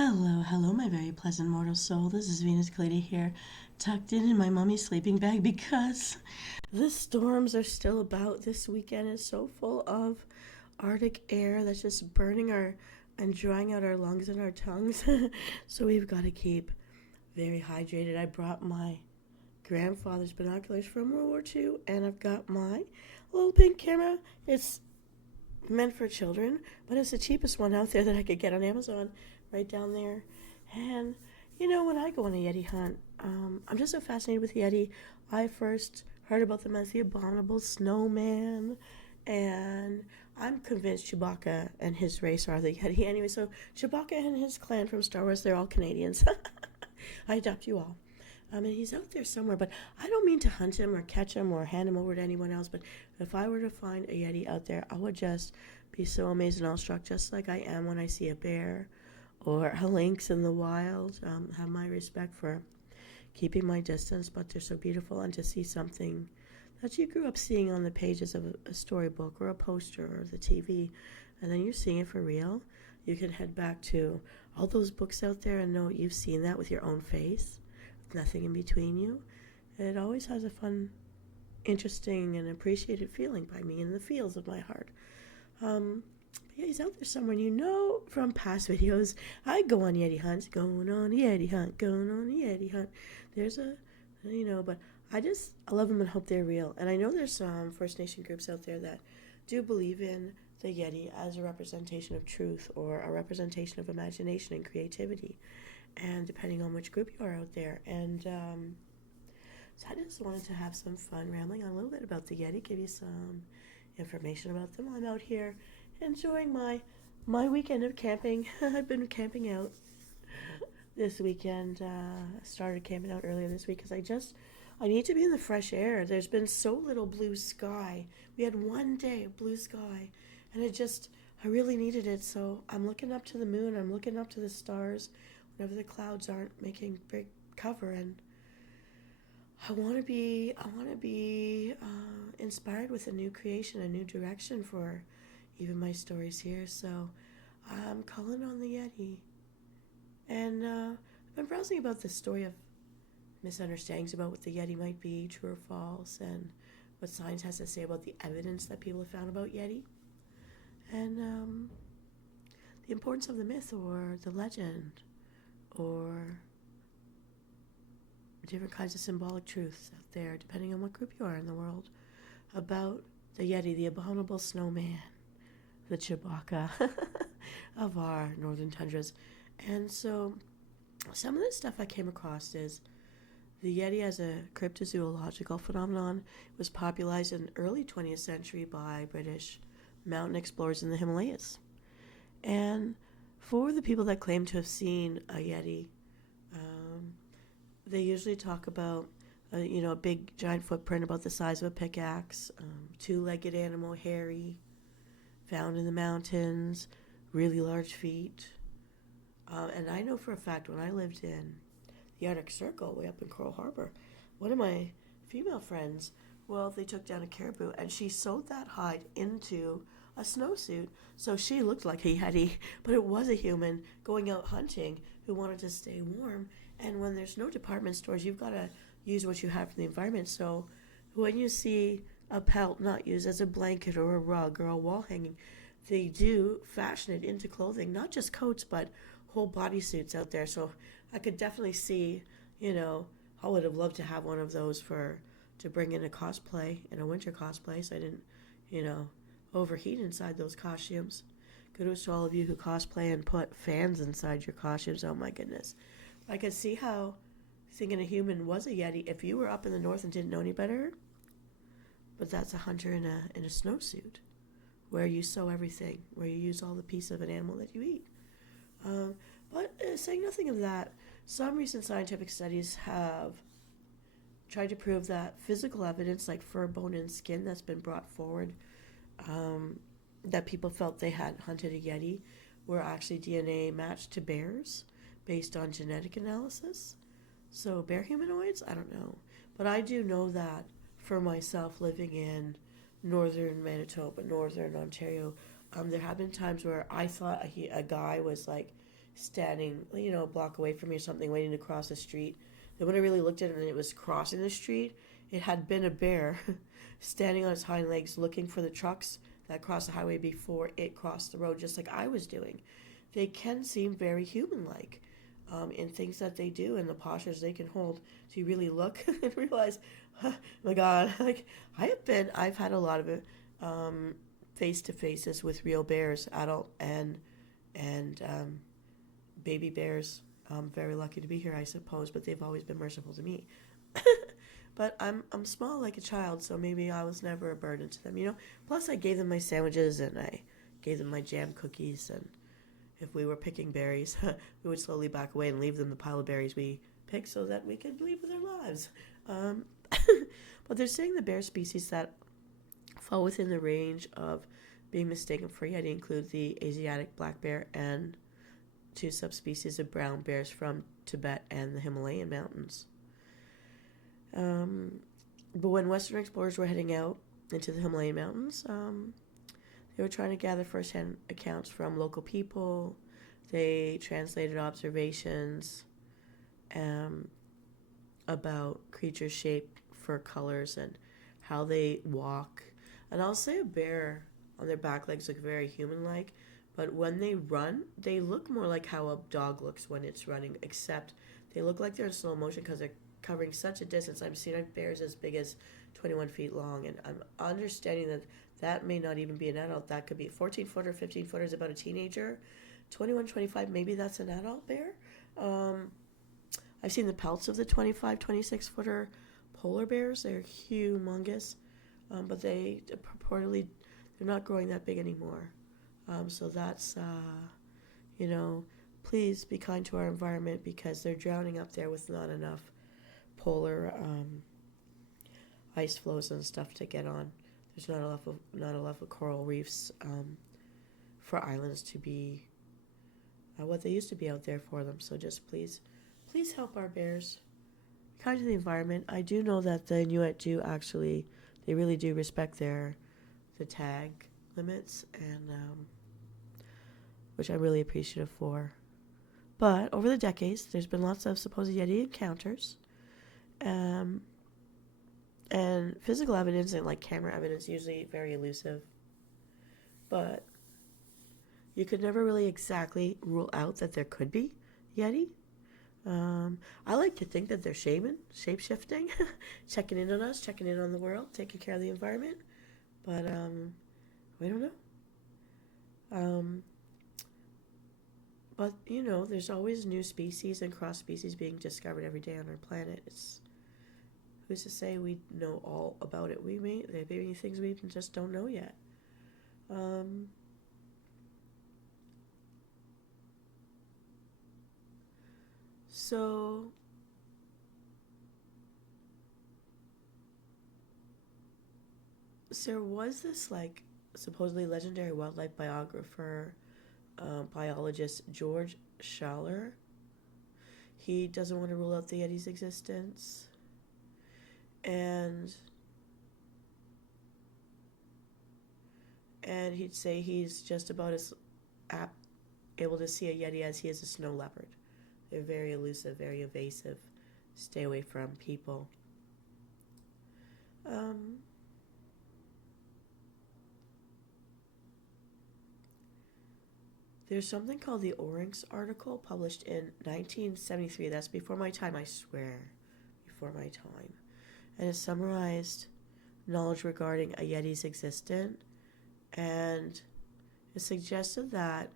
Hello, my very pleasant mortal soul. This is Venus Callida here, tucked in my mummy's sleeping bag because the storms are still about. This weekend is so full of Arctic air that's just burning our and drying out our lungs and our tongues. So we've got to keep very hydrated. I brought my grandfather's binoculars from World War II, and I've got my little pink camera. It's meant for children, but it's the cheapest one out there that I could get on Amazon, right down there. And when I go on a Yeti hunt, I'm just so fascinated with Yeti. I first heard about them as the abominable snowman, and I'm convinced Chewbacca and his race are the Yeti anyway. So Chewbacca and his clan from Star Wars, they're all Canadians. I adopt you all. And he's out there somewhere, but I don't mean to hunt him or catch him or hand him over to anyone else. But if I were to find a Yeti out there, I would just be so amazed and awestruck, just like I am when I see a bear or a lynx in the wild. Have my respect for keeping my distance, but they're so beautiful. And to see something that you grew up seeing on the pages of a storybook or a poster or the TV, and then you're seeing it for real, you can head back to all those books out there and know you've seen that with your own face, nothing in between you. It always has a fun, interesting, and appreciated feeling by me in the feels of my heart. Yeah, he's out there somewhere. And from past videos, I go on Yeti hunts, going on a Yeti hunt, going on a Yeti hunt. There's but I love them and hope they're real. And I know there's some First Nation groups out there that do believe in the Yeti as a representation of truth or a representation of imagination and creativity, and depending on which group you are out there. And so I just wanted to have some fun rambling on a little bit about the Yeti, give you some information about them. I'm out here enjoying my weekend of camping. I've been camping out this weekend. Started camping out earlier this week because I need to be in the fresh air. There's been so little blue sky. We had one day of blue sky, and I really needed it. So I'm looking up to the moon. I'm looking up to the stars whenever the clouds aren't making big cover, and I want to be inspired with a new creation, a new direction for even my stories here. So I'm calling on the Yeti. And I've been browsing about the story of misunderstandings about what the Yeti might be, true or false, and what science has to say about the evidence that people have found about Yeti. And the importance of the myth or the legend or different kinds of symbolic truths out there, depending on what group you are in the world, about the Yeti, the abominable snowman, the Chewbacca of our northern tundras. And so some of the stuff I came across is the Yeti as a cryptozoological phenomenon was popularized in the early 20th century by British mountain explorers in the Himalayas. And for the people that claim to have seen a Yeti, they usually talk about a big giant footprint about the size of a pickaxe, two-legged animal, hairy, found in the mountains, really large feet. And I know for a fact when I lived in the Arctic Circle way up in Coral Harbor, one of my female friends, they took down a caribou and she sewed that hide into a snowsuit. So she looked like a Yeti, but it was a human going out hunting who wanted to stay warm. And when there's no department stores, you've got to use what you have from the environment. So when you see a pelt not used as a blanket or a rug or a wall hanging, they do fashion it into clothing, not just coats, but whole bodysuits out there. So I could definitely see, I would have loved to have one of those to bring in a winter cosplay, so I didn't, overheat inside those costumes. Kudos to all of you who cosplay and put fans inside your costumes. Oh my goodness. I could see how thinking a human was a Yeti if you were up in the north and didn't know any better. But that's a hunter in a snowsuit, where you sew everything, where you use all the pieces of an animal that you eat. But saying nothing of that, some recent scientific studies have tried to prove that physical evidence like fur, bone, and skin that's been brought forward, that people felt they had hunted a Yeti, were actually DNA matched to bears based on genetic analysis. So bear humanoids? I don't know. But I do know that for myself living in northern Manitoba, northern Ontario, there have been times where I thought a guy was like standing, a block away from me or something, waiting to cross the street. Then when I really looked at it and it was crossing the street, it had been a bear standing on its hind legs looking for the trucks that crossed the highway before it crossed the road, just like I was doing. They can seem very human-like in things that they do and the postures they can hold. So you really look and realize, oh my God, like I've had a lot of it, face-to-faces with real bears, adult and baby bears. I'm very lucky to be here, I suppose, but they've always been merciful to me. But I'm small like a child, so maybe I was never a burden to them. Plus, I gave them my sandwiches and I gave them my jam cookies. And if we were picking berries, we would slowly back away and leave them the pile of berries we picked so that we could leave their lives. But they're saying the bear species that fall within the range of being mistaken for Yeti include the Asiatic black bear and 2 subspecies of brown bears from Tibet and the Himalayan mountains. But when Western explorers were heading out into the Himalayan mountains, they were trying to gather first-hand accounts from local people. They translated observations about creatures' shape, fur colors, and how they walk. And I'll say a bear on their back legs look very human-like, but when they run, they look more like how a dog looks when it's running, except they look like they're in slow motion because they're covering such a distance. I've seen bears as big as 21 feet long, and I'm understanding that may not even be an adult. That could be 14-footer, 15-footer is about a teenager. 21, 25, maybe that's an adult bear. I've seen the pelts of the 25, 26-footer polar bears. They're humongous, but they purportedly, they're not growing that big anymore. So that's, please be kind to our environment because they're drowning up there with not enough polar ice flows and stuff to get on. There's not enough of coral reefs for islands to be what they used to be out there for them. So just please help our bears. Kind to the environment. I do know that the Inuit they really do respect the tag limits, and which I'm really appreciative for. But over the decades, there's been lots of supposed Yeti encounters. And physical evidence and like camera evidence usually very elusive, but you could never really exactly rule out that there could be Yeti. I like to think that they're shape-shifting, checking in on us, checking in on the world, taking care of the environment, but we don't know. But there's always new species and cross species being discovered every day on our planet. Who's to say we know all about it? There may be things we just don't know yet. So there was this supposedly legendary wildlife biographer, biologist George Schaller. He doesn't want to rule out the Yeti's existence. And he'd say he's just about as able to see a Yeti as he is a snow leopard. They're very elusive, very evasive. Stay away from people. There's something called the Oryx article published in 1973. That's before my time, I swear. Before my time. And it summarized knowledge regarding a Yeti's existence, and it suggested that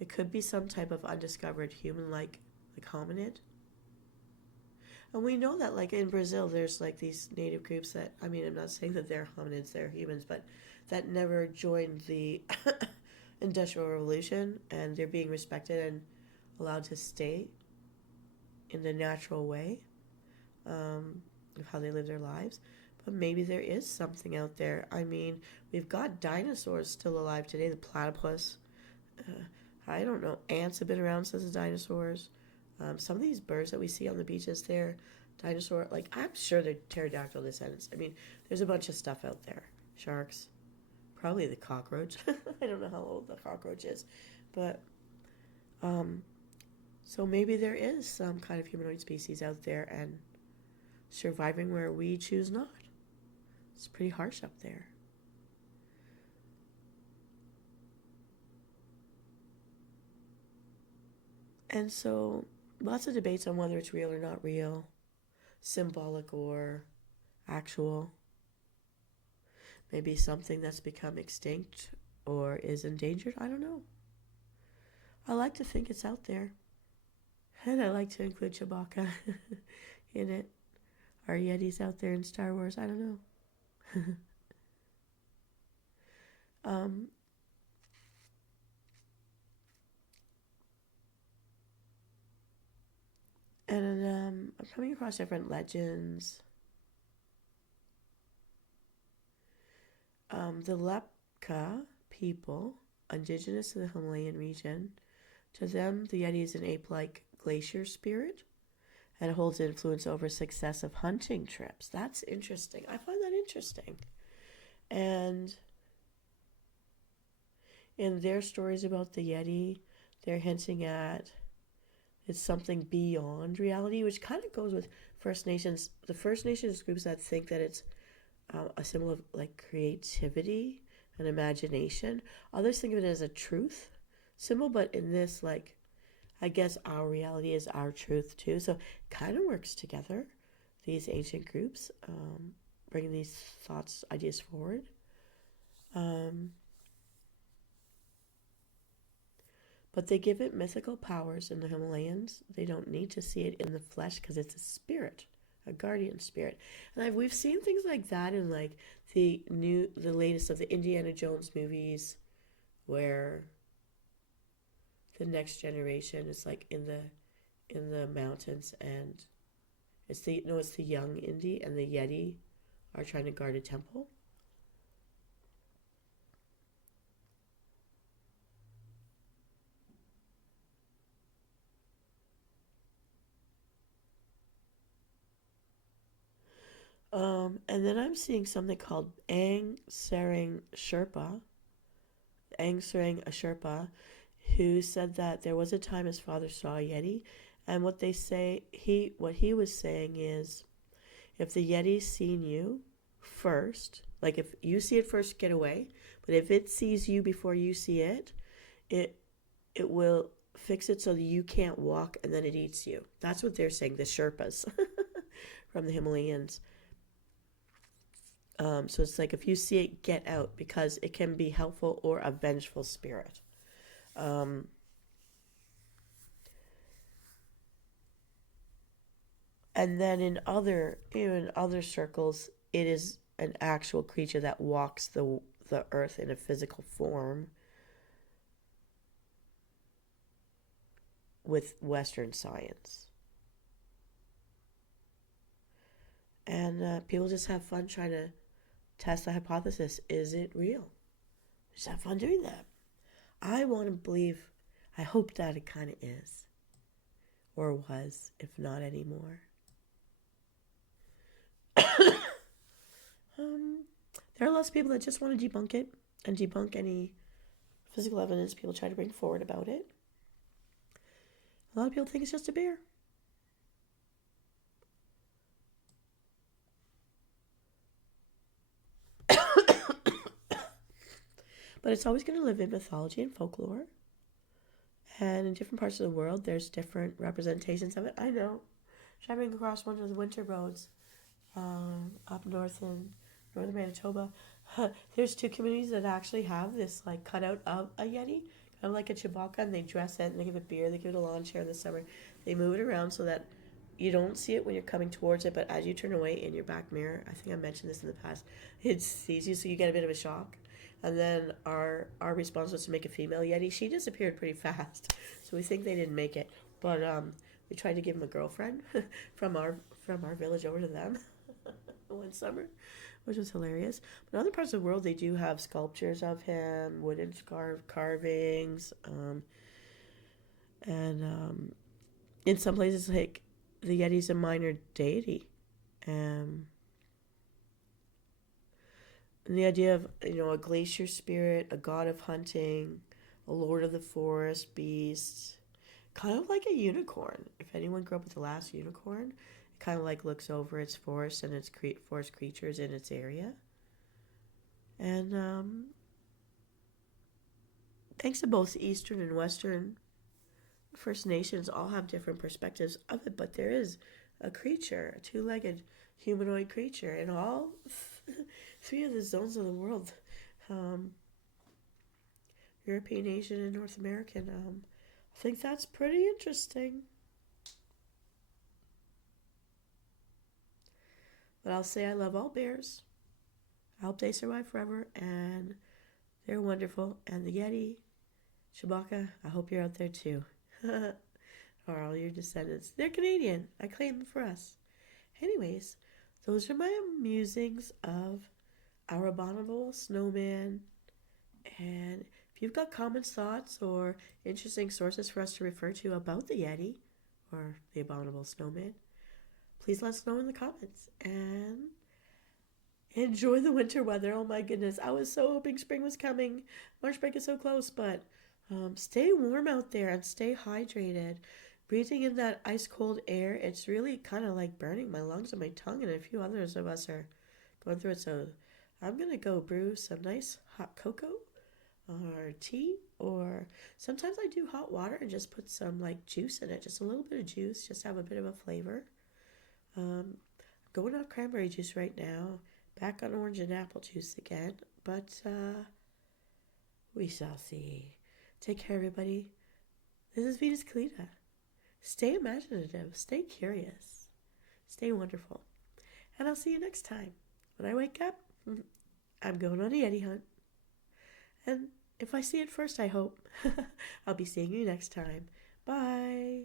it could be some type of undiscovered human-like hominid. And we know that in Brazil there's these native groups that, I'm not saying that they're hominids, they're humans, but that never joined the Industrial Revolution, and they're being respected and allowed to stay in the natural way of how they live their lives. But maybe there is something out there. We've got dinosaurs still alive today, the platypus. I don't know, ants have been around since the dinosaurs. Some of these birds that we see on the beaches, they're dinosaur, I'm sure they're pterodactyl descendants. There's a bunch of stuff out there. Sharks, probably the cockroach. I don't know how old the cockroach is, but So maybe there is some kind of humanoid species out there and surviving where we choose not. It's pretty harsh up there. And so lots of debates on whether it's real or not real, symbolic or actual. Maybe something that's become extinct or is endangered. I don't know. I like to think it's out there. And I like to include Chewbacca in it. Are Yetis out there in Star Wars? I don't know. um, and I'm coming across different legends. The Lepcha people, indigenous to the Himalayan region, to them the Yeti is an ape-like glacier spirit and holds influence over successive hunting trips. That's interesting. I find that interesting. And in their stories about the Yeti, they're hinting at it's something beyond reality, which kind of goes with First Nations. The First Nations groups that think that it's a symbol of like creativity and imagination. Others think of it as a truth symbol, but in this, like, I guess our reality is our truth too. So it kind of works together, these ancient groups, bringing these thoughts, ideas forward. But they give it mythical powers in the Himalayas. They don't need to see it in the flesh because it's a spirit, a guardian spirit. And we've seen things like that in like the latest of the Indiana Jones movies, where the next generation is like in the mountains, and it's the young Indy and the Yeti are trying to guard a temple. And then I'm seeing something called Aang Sarang Sherpa, answering a Sherpa, who said that there was a time his father saw a Yeti, and what he was saying is, if the Yeti's seen you first, like if you see it first, get away. But if it sees you before you see it, it it will fix it so that you can't walk, and then it eats you. That's what they're saying, the Sherpas from the Himalayas. So it's like if you see it, get out, because it can be helpful or a vengeful spirit. Um, and then in other circles, it is an actual creature that walks the earth in a physical form with Western science. And people just have fun trying to test the hypothesis. Is it real? Just have fun doing that. I want to believe, I hope that it kind of is, or was, if not anymore. There are lots of people that just want to debunk it and debunk any physical evidence people try to bring forward about it. A lot of people think it's just a bear. But it's always going to live in mythology and folklore. And in different parts of the world, there's different representations of it. I know. Driving across one of the winter roads up north in northern Manitoba, there's two communities that actually have this like cutout of a Yeti, kind of like a Chewbacca, and they dress it and they give it beer, they give it a lawn chair in the summer. They move it around so that you don't see it when you're coming towards it, but as you turn away in your back mirror, I think I mentioned this in the past, it sees you, so you get a bit of a shock. And then our response was to make a female Yeti. She disappeared pretty fast, so we think they didn't make it. But we tried to give him a girlfriend from our village over to them one summer, which was hilarious. But in other parts of the world, they do have sculptures of him, wooden carvings, and in some places, like the Yeti's a minor deity. Um, and the idea of, a glacier spirit, a god of hunting, a lord of the forest, beasts. kind of like a unicorn. If anyone grew up with the last unicorn, it kind of like looks over its forest and its forest creatures in its area. And thanks to both Eastern and Western First Nations, all have different perspectives of it, but there is a creature, a two-legged humanoid creature in all three of the zones of the world. Um, European, Asian, and North American. I think that's pretty interesting. But I'll say I love all bears. I hope they survive forever, and they're wonderful. And the Yeti, Chewbacca, I hope you're out there too. Or all your descendants. They're Canadian. I claim them for us. Anyways, those are my musings of our abominable snowman. And if you've got comments, thoughts, or interesting sources for us to refer to about the Yeti or the abominable snowman, please let us know in the comments. And enjoy the winter weather. Oh my goodness. I was so hoping spring was coming. March break is so close, but stay warm out there and stay hydrated. Breathing in that ice cold air, it's really kind of like burning my lungs and my tongue, and a few others of us are going through it. So I'm going to go brew some nice hot cocoa or tea, or sometimes I do hot water and just put some like juice in it, just a little bit of juice, just have a bit of a flavor. Going off cranberry juice right now, back on orange and apple juice again, but we shall see. Take care, everybody. This is Venus Callida. Stay imaginative, stay curious, stay wonderful. And I'll see you next time. When I wake up, I'm going on a Yeti hunt. And if I see it first, I hope, I'll be seeing you next time. Bye.